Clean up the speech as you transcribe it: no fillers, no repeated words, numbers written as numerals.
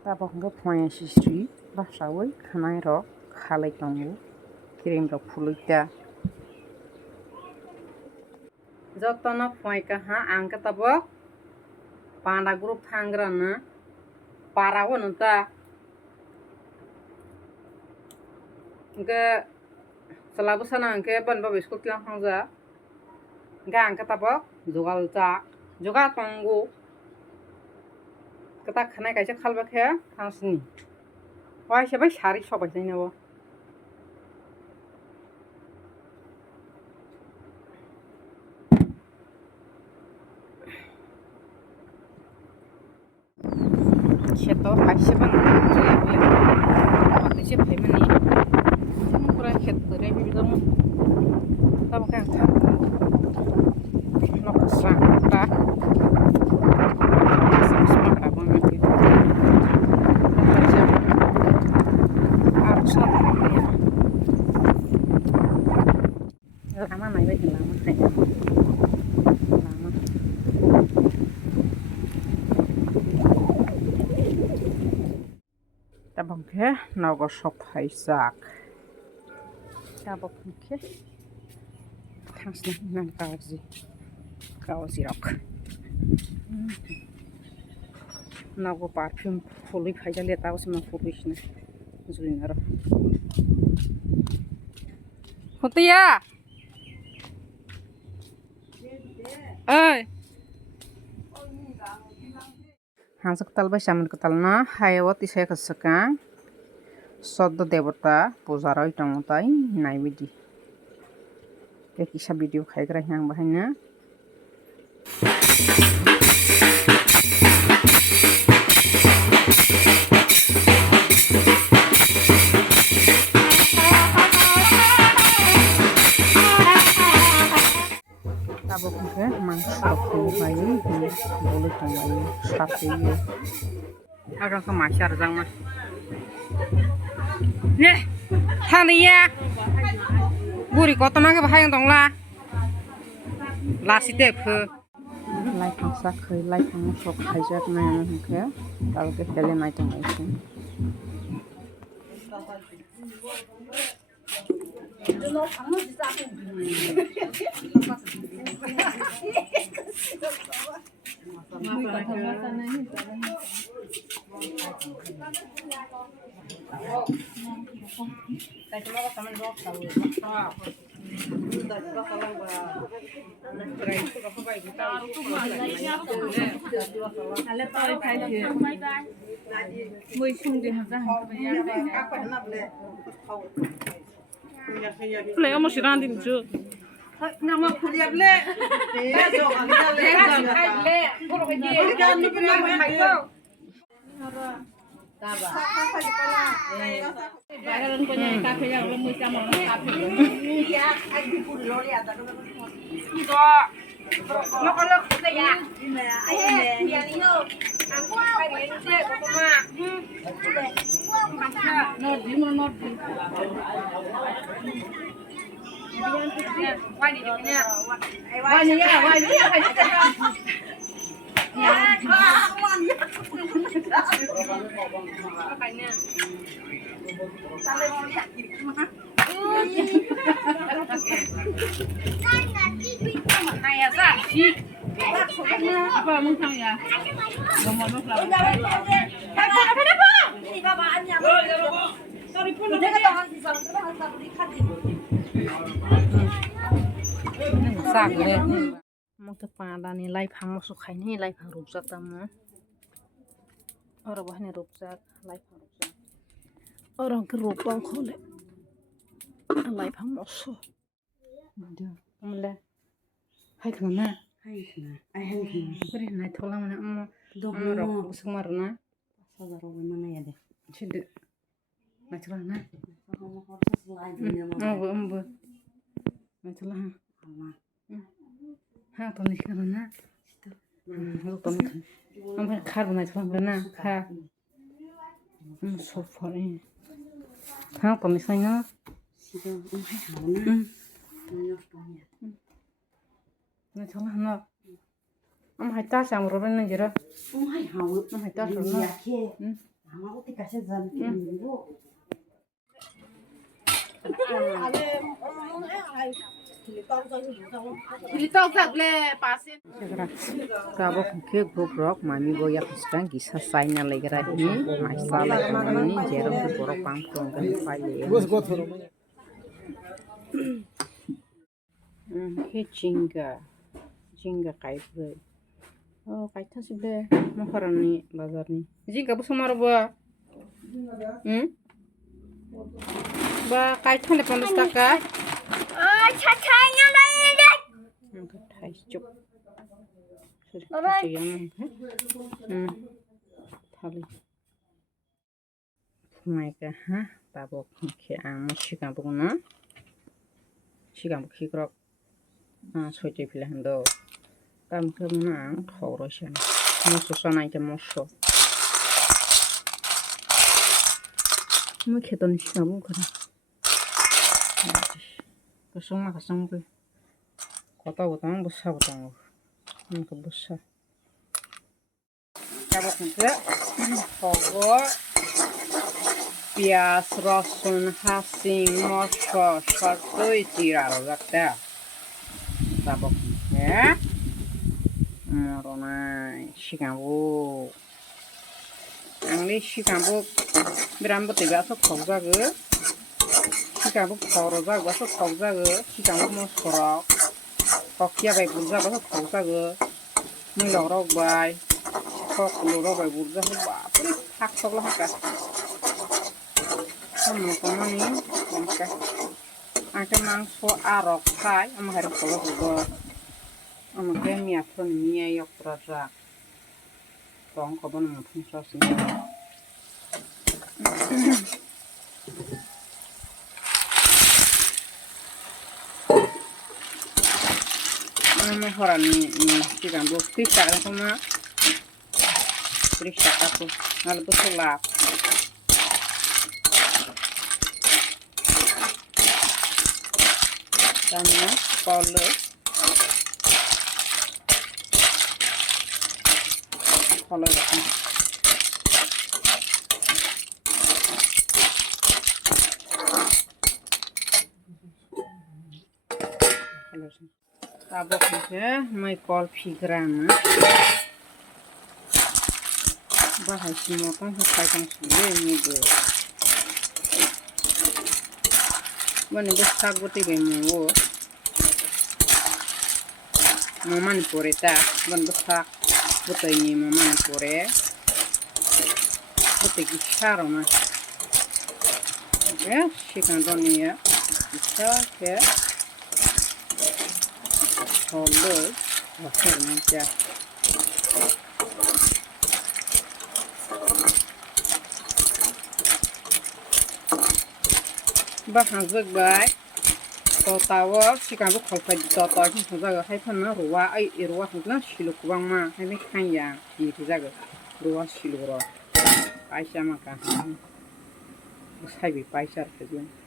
Tabang ke poin sisri basawi khanai rok khalai tongo kirim rok phuluita jotona poin kaha angka tabok panda group thangrana parawo nta ke selabu sana ke ban ba school tlang hangja ga angka tabok jogal ta joga tongo kata khanai kaisa khalba khe thangsini wai sabai sari sabai jainabo kheto kaisa ban matise phaimani pura khet re bibidong tabok ka thang noksa ta lama này vậy lama này lama ta bong ke nào có sọc hay sạc ta bong ke thang sna nan cao gì rọc nào có perfume fully phải ra lihat tahu semua fully sini zuin rồi Hotia ơi hansuk talba saman ketalna hayawa tisai kesaka soddo devata pujaroi tongtai naibidi ke kisa video khaigra yang bahana tabok ke mangsa khulai boleh tongbai sapi agak ke masyar jang mah ne thaniya buri kotona ke bahayang tongla lasite phe lai phangsa khoi lai phang sok khaijak na hukhe talke kele nai tongaisin Play almost around in Joe. Nama kuliah ble. Bayaran punya kafe yang belum bisa mau kafe. Iya, aku pun lo lihat ada. Itu. Lo kalau kita ya. Ayah, dia itu. Aku pengen sih rumah. Nordi. Why did you Why apa mungkin ya? Sak le mo te pada ni lai phang mo su khai ni lai phang ruk jak tam ora bahne ruk jak lai phang ruk jak ora ke ruk tong khole lai phang mo su dio amle hai khana ai hai kuri nai thola mana ammo do rok busuk marna sadaro mana ya de chide nai thola na ambo nai thola ha to ni kana na to to ambo khar banai thola na kha so fare ha to ni sai na sido hai ha na nai thola na hai ta sam ro na jera hai ha hai ta so na Gabok ke gobrok mami boya pisang gisa saina legra hi maisala ni jero ke borok pang prong kan paile ke jinga kaibre oh kaita sible moharani bazarni jinga bu somarba ba kaita le 50 টাকা Cuk. Thali. Maika ha tabok ke ang sikang pugna. Sikang kikrok. Soite pilahndo. Kam kemna ang khorosan. Moso sanai ke moso. Mo kheton sikang kara. Kasong ma kasong pe. Kota botang besar botang. Ini besar. Kabak juga. Pogo. Pias, rasun, hasing, mosco, satu itirar zakta. Kabak ya. Moronai sikambu. Angli sikambu berambo tiga so khogjago. Sikambu khorojak baso khogjago. Sikambu moskorok. Kokia bai burja baso khogjago. Mulok rok bai. Kok lurok bai burja bapre hak sogla haka. Kamu komani maka. Angke mangso arok kai ama hari kolo juga. Ama ke mia fron mia yok prajak. Tong kobon mutun sasin. Mejor ni sikambu pista sama pista aku ngal betul lah tanya kalau tabok ya mai kol figrana bahas semua kan sekarang sudah ini deh mana besar buat ibu mama ni poreta ban besar buat ini mama ni pore buat kisah mah ya sih kan ya bisa ya Hello, bakar aja. Bahang baik. Tawa si kamu kalau pergi tawa sih jaga hai pernah ruah ruah itu siluk uang mah ini kan ya itu jaga ruah siluk ruah. Paisa makan. Hai bi paisa kerja.